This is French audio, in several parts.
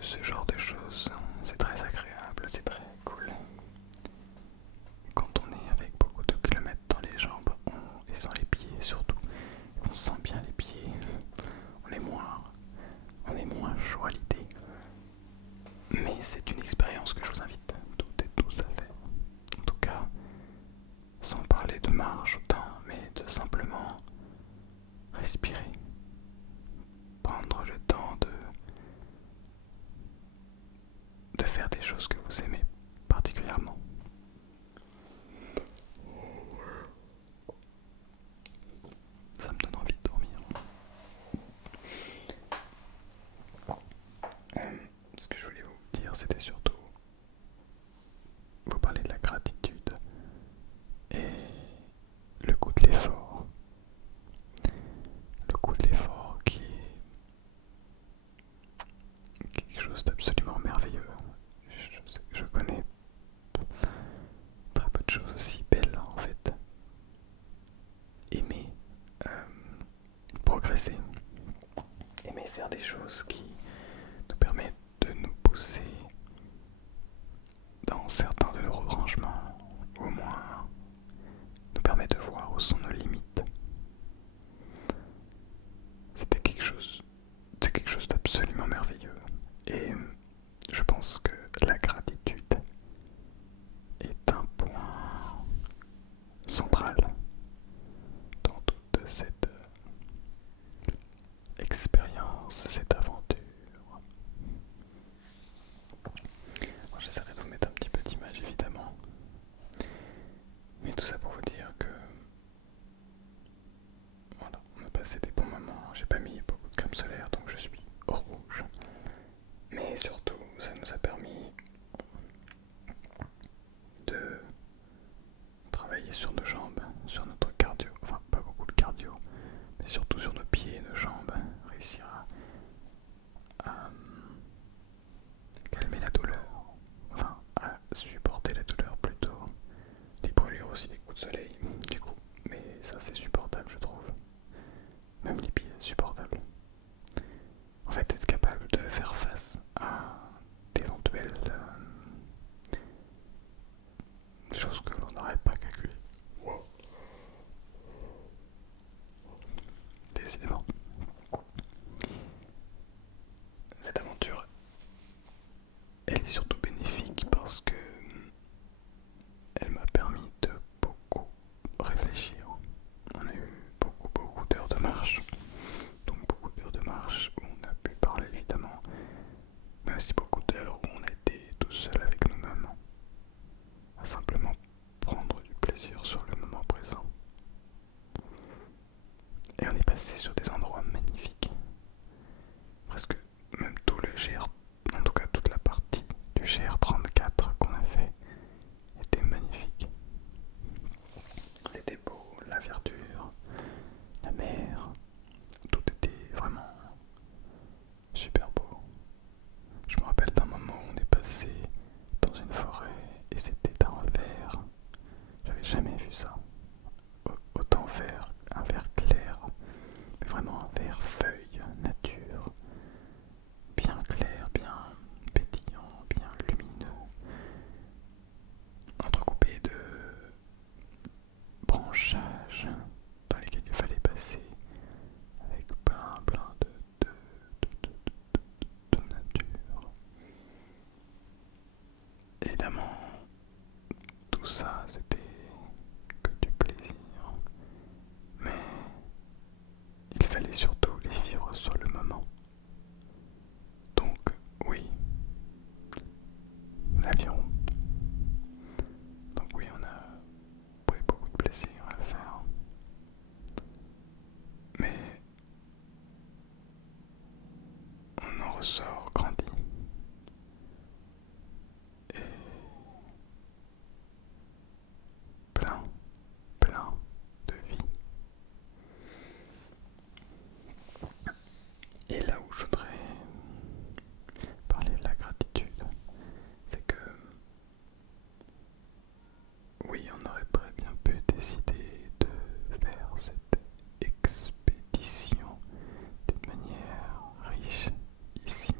ce genre de choses, c'est très agréable, c'est très cool. Quand on est avec beaucoup de kilomètres dans les jambes et dans les pieds surtout, on sent bien les pieds, on est moins chaud à l'idée. Mais c'est une expérience que je vous invite toutes et tous à faire. En tout cas, sans parler de marche autant, mais de simplement respirer, prendre le temps de faire des choses que vous aimez particulièrement. Ça me donne envie de dormir. Ce que je voulais vous dire, c'était surtout vous parler de la gratitude et le goût de l'effort. Le goût de l'effort qui est quelque chose d'absolument merveilleux. Je connais très peu de choses aussi belles en fait. Aimer progresser, aimer faire des choses qui nous permettent de nous pousser dans certains de nos retranchements, ou au moins nous permettent de voir où sont nos limites. C'est quelque chose d'absolument merveilleux. Et je pense que la gratitude est un point central dans toute cette expérience, cette aventure. J'essaierai de vous mettre un petit peu d'image évidemment, mais tout ça pour vous dire que voilà, on a passé des bons moments. J'ai pas mis beaucoup de crème solaire donc je suis au rouge, mais surtout ça nous a permis de travailler sur nos jambes, sur notre cardio, enfin pas beaucoup de cardio, mais surtout sur nos pieds et nos jambes, réussir à calmer la douleur, enfin à supporter la douleur plutôt, les brûlures aussi, des coups de soleil du coup, mais ça c'est supportable je trouve, même les pieds supportables. En fait, être capable de faire face à d'éventuelles choses que l'on n'aurait pas calculées. Wow. Décidément, cette aventure, elle est surtout bénéfique parce que elle m'a permis de beaucoup réfléchir. On a eu beaucoup d'heures de marche, donc beaucoup d'heures de marche où on a pu parler évidemment, mais aussi beaucoup d'heures où on a été tout seul avec nous-mêmes, à simplement prendre du plaisir sur le moment présent. Et on est passé sur des endroits magnifiques. Presque même tout le GR, en tout cas toute la partie du GR34 qu'on a fait était magnifique. C'était beau, la verdure, la mer, tout était vraiment super beau. Je me rappelle d'un moment où on est passé dans une forêt et c'était un vert. J'avais jamais vu ça. Autant vert, un vert clair, mais vraiment un vert feuille, nature, bien clair, bien pétillant, bien lumineux, entrecoupé de branchages dans lesquels il fallait passer avec plein de nature. Évidemment, tout ça c'était que du plaisir, mais il fallait surtout les vivre sur le moment. Donc oui, l'avion. Donc oui, on a pris beaucoup de plaisir à le faire. Mais on en ressort grandi et plein, plein de vie. Et là où je voudrais parler de la gratitude, c'est que oui, on aurait très bien pu décider de faire cette expédition d'une manière richissime,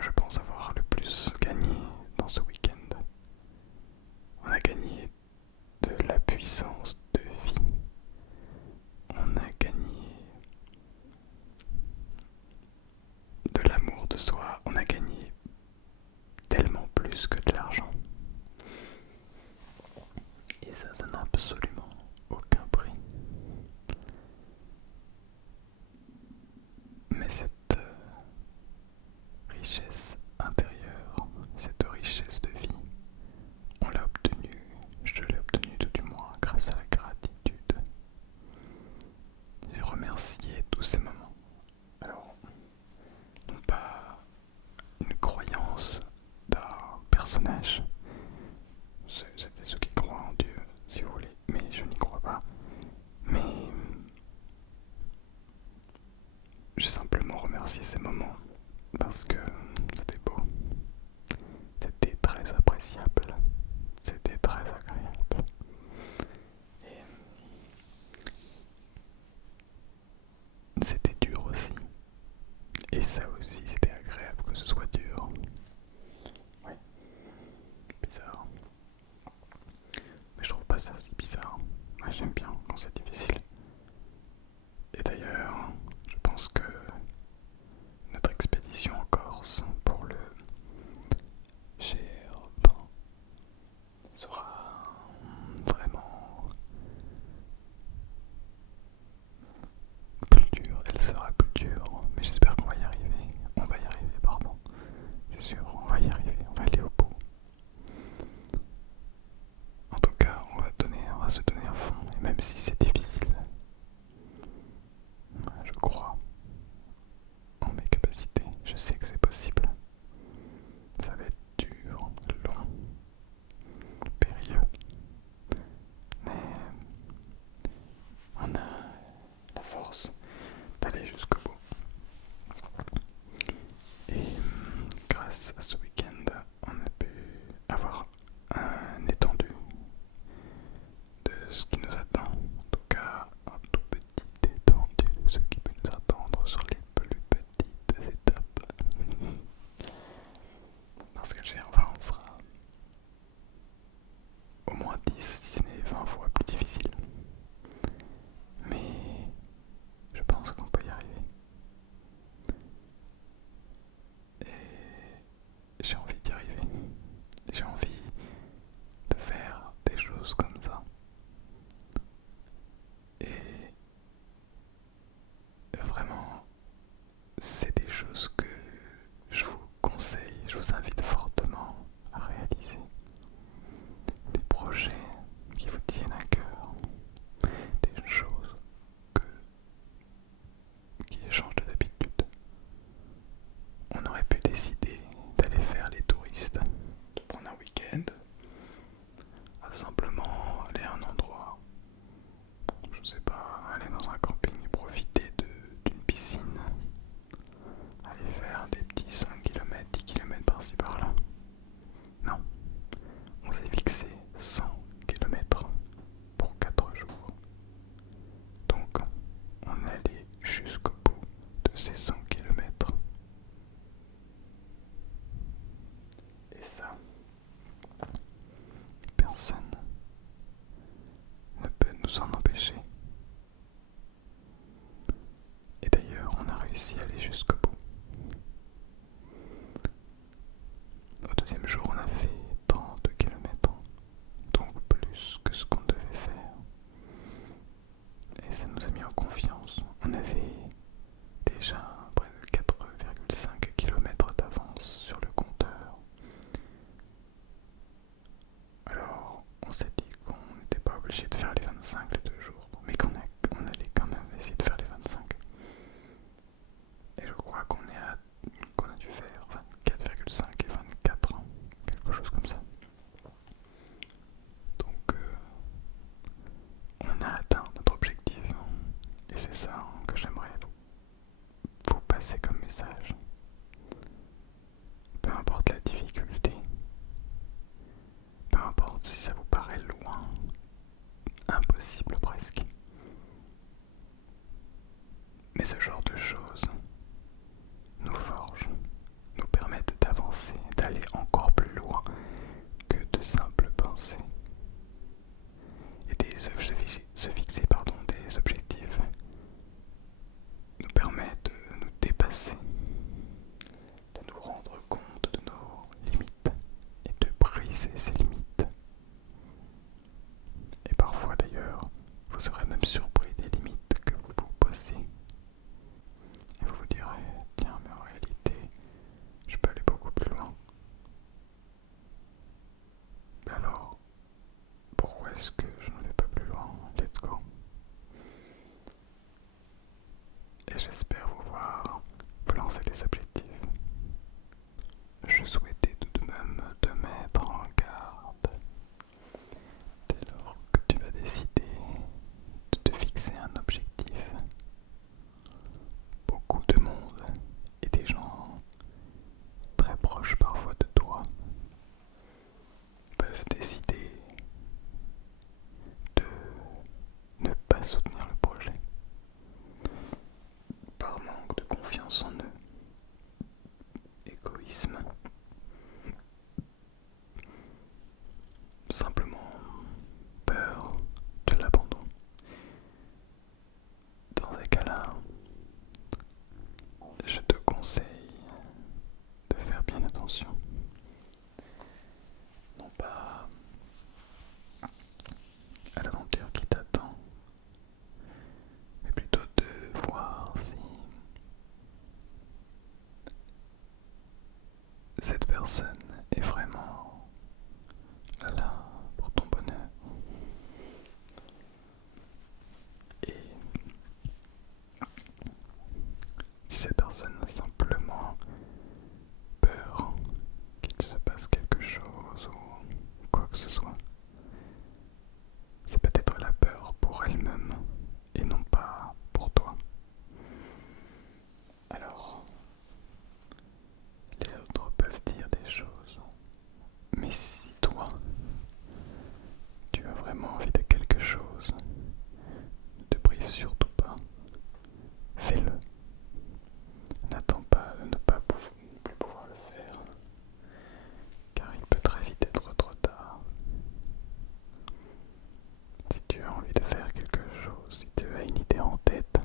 je pense avoir le plus gagné dans ce week-end. On a gagné de la puissance de vie. On a gagné de l'amour de soi. On a gagné tellement plus que de l'argent. Et ça n'a absolument aucun prix. Mais cette richesse intérieure, cette richesse de vie, on l'a obtenue, je l'ai obtenue tout du moins grâce à la gratitude. J'ai remercié tous ces moments. Alors, non pas une croyance d'un personnage, c'était ceux qui croient en Dieu, si vous voulez, mais je n'y crois pas. Mais j'ai simplement remercié ces moments parce que c'était beau, c'était très appréciable, c'était très agréable. Et c'était dur aussi. Et ça aussi, c'était agréable que ce soit dur. Ouais, bizarre. Mais je trouve pas ça si bizarre. Moi j'aime bien quand c'est difficile. Et d'ailleurs, je pense que notre expédition en Corse pour le GR20 sera vraiment plus dure. Elle sera plus dure, mais j'espère qu'on va y arriver. On va y arriver, pardon. C'est sûr, on va y arriver, on va aller au bout. En tout cas, on va se donner à fond, et même si c'est difficile, je crois en mes capacités. Je sais que c'est possible. Ça va être dur, long, périlleux, mais on a la force d'aller jusqu'au bout. Et grâce à ce week-end, on a pu avoir un étendu de ce qui nous attend. En tout cas, un tout petit étendu de ce qui peut nous attendre sur les plus petites étapes. Parce que le GR20 sera au moins 10, si ce n'est 20 fois plus difficile. Mais je pense qu'on peut y arriver. Et j'ai envie d'y arriver. J'ai envie de faire des choses comme ça. Et vraiment, c'est des choses que je vous conseille, je vous invite fortement à réaliser. Des projets qui vous tiennent à cœur, des choses qui changent de d'habitude. On aurait pu décider d'aller faire les touristes, de prendre un week-end, à simplement aller à un endroit, je sais pas, aller dans un camping et profiter d'une piscine, aller faire des petits 5 km, 10 km par-ci par-là. Non, on s'est fixé 100 km pour 4 jours. Donc, on allait jusqu'au bout de ces 100 km. égoïsme, simplement peur de l'abandon. Dans ces cas-là, je te conseille de faire bien attention, non pas à l'aventure qui t'attend, mais plutôt de voir si cette personne est vraiment là pour ton bonheur. Et si cette personne a simplement peur qu'il se passe quelque chose ou quoi que ce soit, c'est peut-être la peur pour elle-même et non pas pour toi. Alors, les autres peuvent dire des choses, mais si toi, tu as vraiment envie de quelque chose, ne te prive surtout pas, fais-le. N'attends pas de ne plus pouvoir le faire, car il peut très vite être trop tard. Si tu as envie de faire quelque chose, si tu as une idée en tête,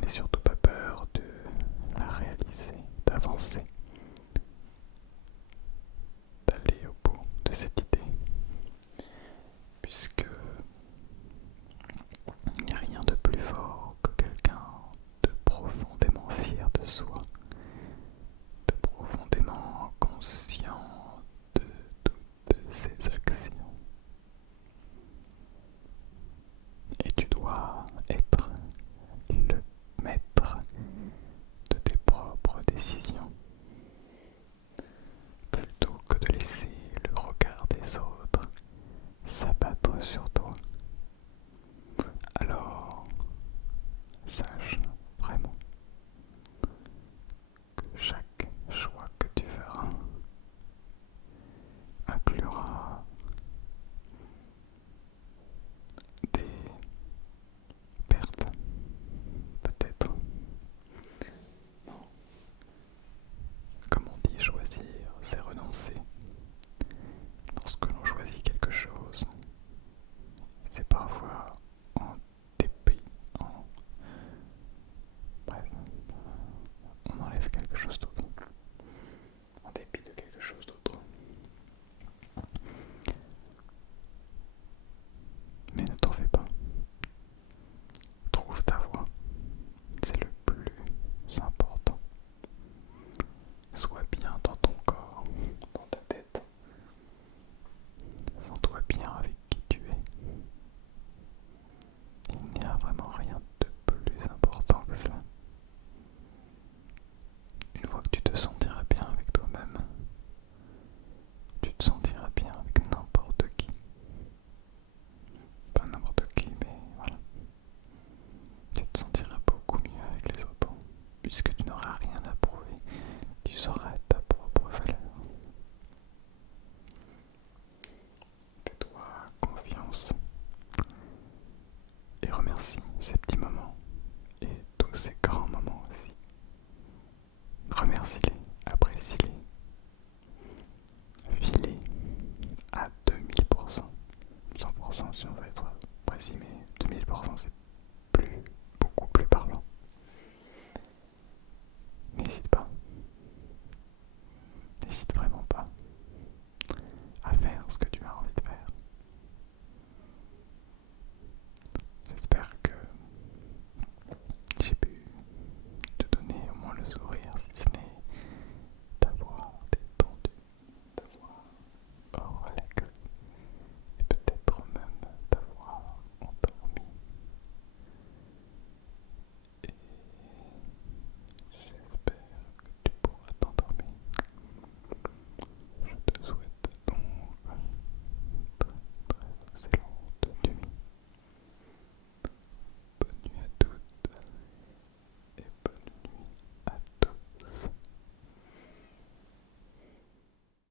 n'aie surtout pas peur de la réaliser, d'avancer, d'aller au bout de cette idée, puisque il n'y a rien de plus fort que quelqu'un de profondément fier de soi, de profondément conscient de toutes ses actions. Et tu dois être le maître de tes propres décisions, plutôt que de laisser le regard des autres s'abattre sur toi. Alors, sache vraiment que chaque choix que tu feras inclura des pertes, peut-être. Non. Comme on dit, choisir, c'est renoncer. Lorsque l'on choisit quelque chose, c'est parfois en dépit, bref, on enlève quelque chose d'autre, en dépit de quelque chose d'autre. Mais ne t'en fais pas. Trouve ta voie, c'est le plus important. Sois bien dans ton corps, dans ta tête. Sens-toi bien avec qui tu es. Il n'y a vraiment rien de plus important que ça. Une fois que tu te sentiras bien avec toi-même, tu te sentiras bien avec n'importe qui. Pas n'importe qui, mais voilà. Tu te sentiras beaucoup mieux avec les autres, puisque tu n'auras rien à prouver. Tu sauras ta propre valeur. Fais-toi confiance et remercie ces petits moments et tous ces grands moments aussi. Remercie-les.